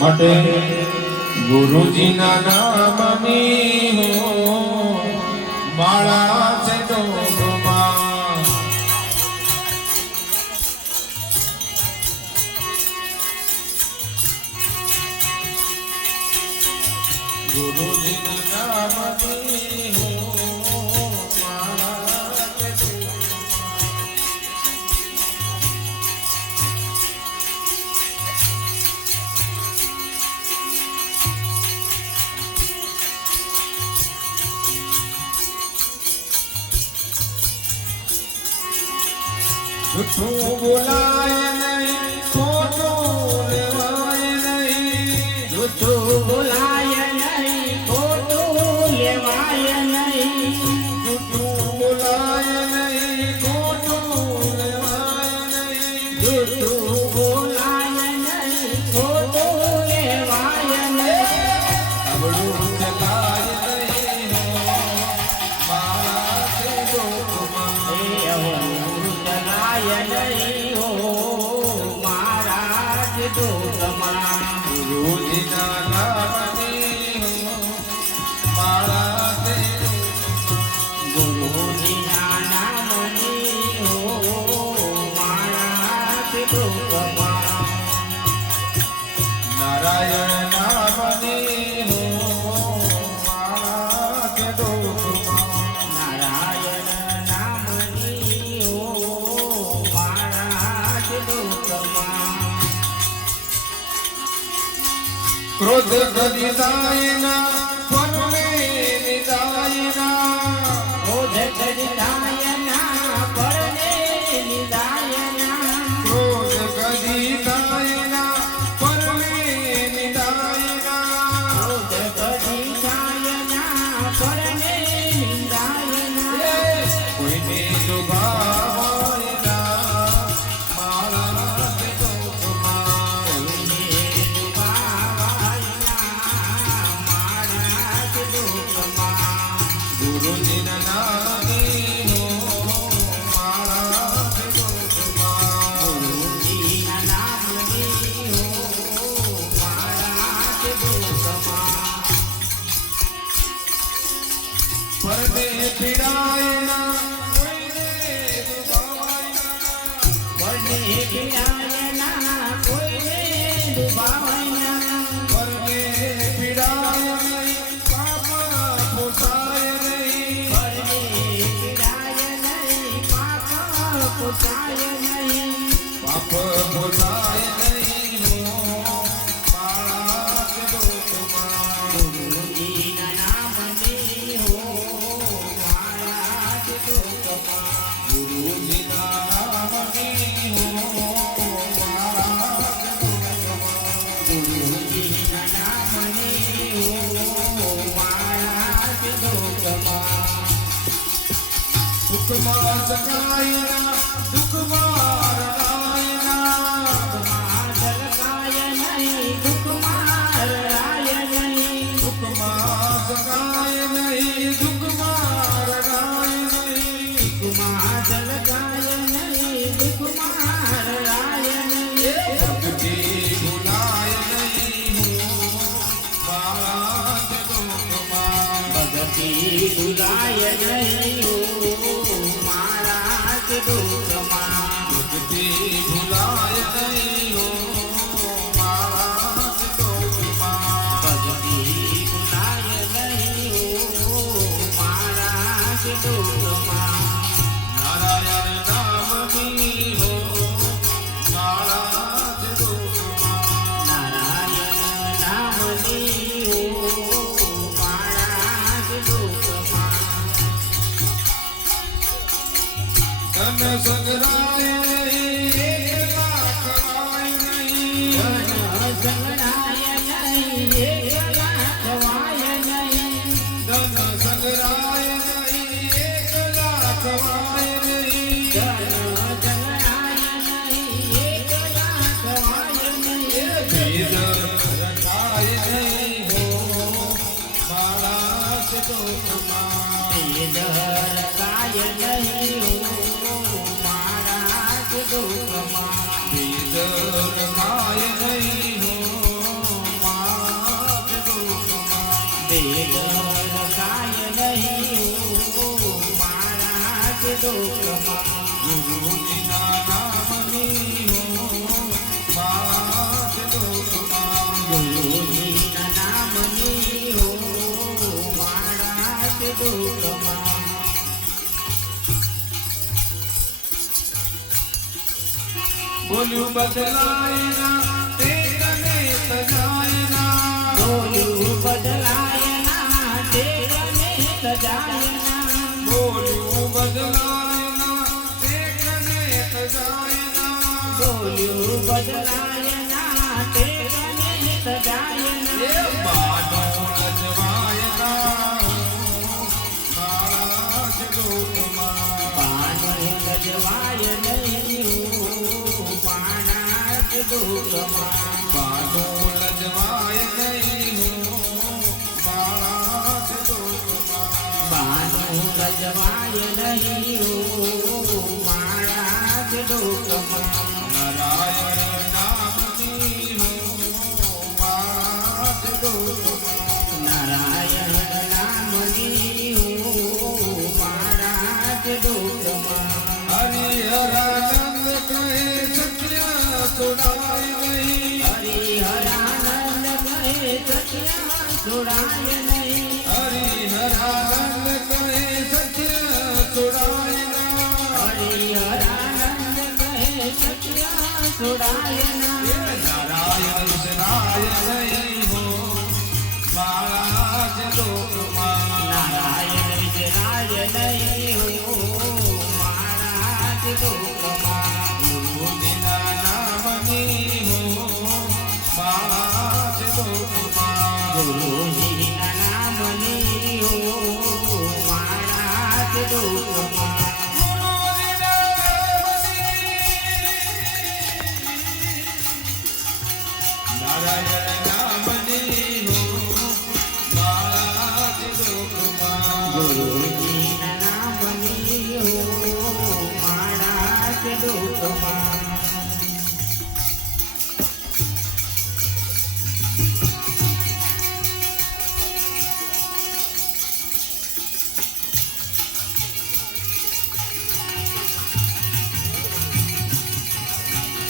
માટે ગુરુજીના નામની માળા છે ડોકમાં ગુરુજીના નામની જૂઠું બોલાય નહીં, ખોટું લેવાય નહીં. જૂઠું બોલાય નહીં, ખોટું લેવાય નહીં. જૂઠું બોલાય નહીં, ખોટું લેવાય નહીં. જૂઠું બોલાય નહીં, ખોટું લેવાય નહીં. અવળું ચલાય નહીં, મારા છે ડોકમાં. નહીં હો મહારાજ ડોકમાં. ગુરુજીના નામની માળા છે ગુરુજીના નામની હો મહારાજ ડોકમાં. નારાયણ નામની માળા છે ડોકમાં. નારાયણ નામની હો મહારાજ ડોકમાં. ક્રોધ ગદિતાયના પરમે નિદાયના. ક્રોધ ગદિતાયના પરમે નિદાયના. ક્રોધ ગદિતાયના પરમે નિદાયના. ક્રોધ ગદિતાયના પરમે નિદાયના. કોઈને દુભાવાયના માળા છે ડોકમાં. ગુરુજીના નામની માળા છે ડોકમાં. ગુરુજીના નામની હો મહારાજ ડોકમાં. પરને પીડાયના કોઈને દુભાવાયના. પરને પીડાયના કોઈને દુભાવાયના. પરને પીડાય નહીં, પાપ પોસાય નહીં. પરને પીડાય નહીં, પાપ પોસાય નહીં. પાપ પોસાય નહીં, માળા છે ડોકમાં. ગુરુજીના નામની હો મહારાજ ડોકમાં. ગુરુજીના નામની માળા છે ડોકમાં. ગુરુજીના નામની હો મહારાજ ડોકમાં. દુઃખમાં સકાયના દુઃખમાં રડાયના. દુઃખમાં જલકાય નહીં, દુઃખમાં રડાય નહીં. દુઃખમાં સકાય નહીં, દુઃખમાં રડાય નહીં. દુઃખમાં જલકાય નહીં, દુઃખમાં રડાય નહીં. ભક્તિ ભૂલાય નહીં, માળા છે ડોકમાં. ભક્તિ ભૂલાય નહીં હો કે દુઃખમાં ભક્તિ ભૂલાય નહીં હો મારા જ દુઃખમાં. ભક્તિ ભૂલાય નહીં હો મારા કે દુઃખમાં નારાયણ નામની હો મારા જ દુઃખમાં. નારાયણ નામની હો મારા કે દુઃખમાં ધન સંગ્રાય એકલા ખવાય નહીં. ધન સંગ્રહાય નહીં એકલા ખવાય નહીં ધન સંગ્રાય નહીં એકલા ખવાય નહીં. ધન સંગ્રહાય નહીં એકલા ખવાય નહીં ભેદ રખાય નહીં હો મારા જ દુઃખમાં. વેદર કાય નહીં હો મારા કે દુઃખમાં ભેદ રખાય નહીં હો મારા જ દુઃખમાં. વેદર કાય નહીં હો મારા કે દુઃખમાં ગુરુજીના નામની હો મારા જ દુઃખમાં. ગુરુજીના નામની હો મારા કે દુઃખમાં બોલ્યું બદલાય ના તે તને તજાય ના. બોલ્યું બદલાય ના તે ગમે સજાય ના બોલ્યું બદલાય ના તે તને તજાય ના. બોલ્યું બદલાય ના તે ગમે સજાય એ ના બાનો લજવાય ના મારા જ દુઃખમાં. પાનું ગજવાય નહીં હો મારા કે દુઃખમાં બાનો લજવાય નહીં હો મારા જ દુઃખમાં. પાનું ગજવાય નહીં હો મારા કે દુઃખમાં નારાયણ નામની હો મારા જ દુઃખમાં. નારાયણ નામની હો મારા કે દુઃખમાં હરિહરાનંદ કહે સત્ય છોડાય નહીં. હરિહરાનંદ કહે સત્ય છોડાય નહીં હરિહરાનંદ કહે સત્ય છોડાય ના. હરિહરાનંદ કહે સત્ય છોડાય ના નારાયણ વિસરાય નહીં હો મારા જ દુઃખમાં. નારાયણ વિજરાય નહીં હો મારા કે દુઃખમાં ગુરુજીના નામની હો મારા જ દુઃખમાં. ગુરુજીના નામની હો મારા કે દુઃખમાં ગુરુજીના નારાયણ નામની હો મારા જ દુઃખમાં. ગુરુજીના નામની હો મારા કે દુઃખમાં